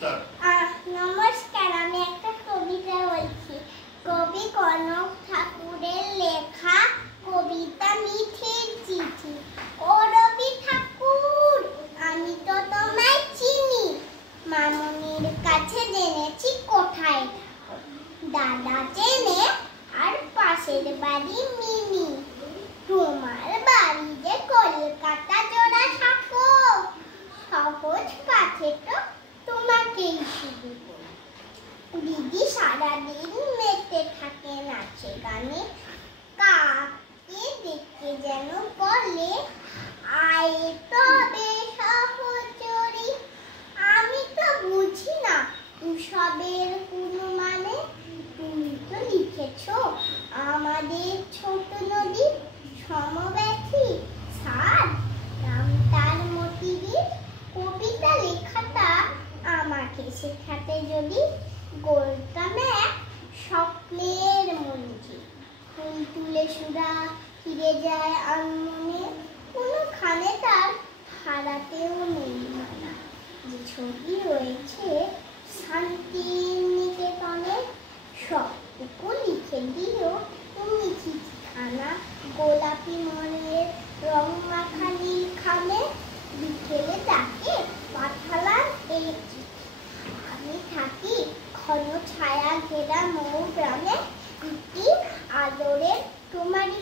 নমস্কার, আমি একটা কবিতা বলছি। কবি কনক ঠাকুরের লেখা কবিতা মিঠির চিঠি। ও রবি ঠাকুর, আমি তো তোমায় চিনি, মামুনির কাছে জেনেছি কোথায় দাদা চেনে আর পাশের বাড়ি মিনি। তোমার বাড়ি যে কলকাতা জোড়া থাকো, সহজ পাঠে তো তোমাকেই শুধু দিদি সারাদিন মেতে থাকে নাচে গানে, কাকে দেখে যেন বলে আয় তবে সহচরী। আমি তো বুঝি না উৎসবের কোনো মানে, তুমি তো লিখেছ আমাদের ছোট নদী সমব্যথী সার নাম তার মতিবীর। কবিতা লেখাটা আমাকে শেখাতে যদি গড়তাম এক স্বপ্নের মঞ্জিল। ফুল তুলে সুরা ফিরে যায় আনমনে, কোনোখানে তার হারাতেও নেই মানা। যে ছবি রয়েছে শান্তিনিকেতনে, সবটুকু লিখে দিও তুমি চিঠিখানা। গোলাপি মনের রং মাখা নীল খামে বিকেলে ডাকে পাঠালাম এই চিঠি। আমি থাকি ঘন ছায়া ঘেরা মৌ গ্রামে, ইতি আদরের তোমারই